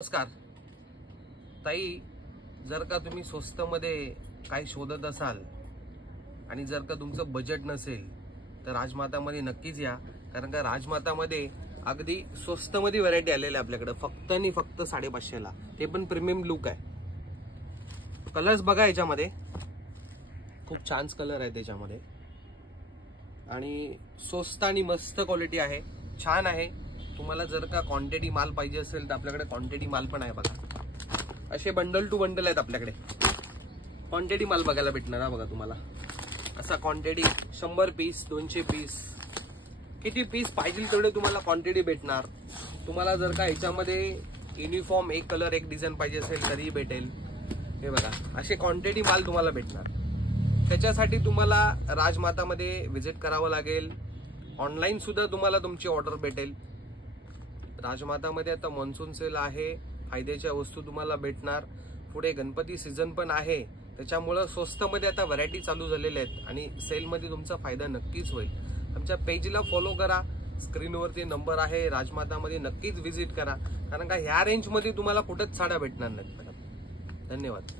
नमस्कार ताई, जर का तुम्ही स्वस्त मध्ये काही शोधत असाल आणि जर का तुमचं बजेट नसेल तर राजमाता मध्ये नक्कीच या. कारण का राजमाता मध्ये अगदी स्वस्त मध्ये व्हरायटी आलेली आपल्याकडे फक्त आणि फक्त 550 ला. ते पण प्रीमियम लुक आहे. कलर्स बघा, याच्यामध्ये खूप छान कलर आहे त्याच्यामध्ये आणि स्वस्त आणि मस्त क्वालिटी आहे, छान आहे. तुम्हाला जर का क्वांटिटी माल पाहिजे असेल तर आपल्याकडे क्वांटिटी माल पण आहे बघा. असे बंडल टू बंडल आहेत आपल्याकडे. क्वांटिटी माल बघायला भेटणार आहे बघा तुम्हाला. असा क्वांटिटी 100 पीस 200 पीस किती पीस पाहिजे तेवढे तुम्हाला क्वांटिटी भेटणार. तुम्हाला जर का ह्याच्यामध्ये युनिफॉर्म एक कलर एक डिझाईन पाहिजे असेल तरी भेटेल. हे बघा, असे क्वांटिटी माल तुम्हाला भेटणार. त्याच्यासाठी तुम्हाला राजमातामध्ये व्हिजिट करावं लागेल. ऑनलाईन सुद्धा तुम्हाला तुमची ऑर्डर भेटेल. राजमातामध्ये आता मॉन्सून सेल आहे, फायद्याच्या वस्तू तुम्हाला भेटणार. पुढे गणपती सीझन पण आहे, त्याच्यामुळे स्वस्तमध्ये आता व्हरायटी चालू झालेल्या आहेत आणि सेलमध्ये तुमचा फायदा नक्कीच होईल. आमच्या पेजला फॉलो करा, स्क्रीनवरती नंबर आहे. राजमातामध्ये नक्कीच व्हिजिट करा, कारण का ह्या रेंजमध्ये तुम्हाला कुठेच साड्या भेटणार नाहीत मॅडम. धन्यवाद.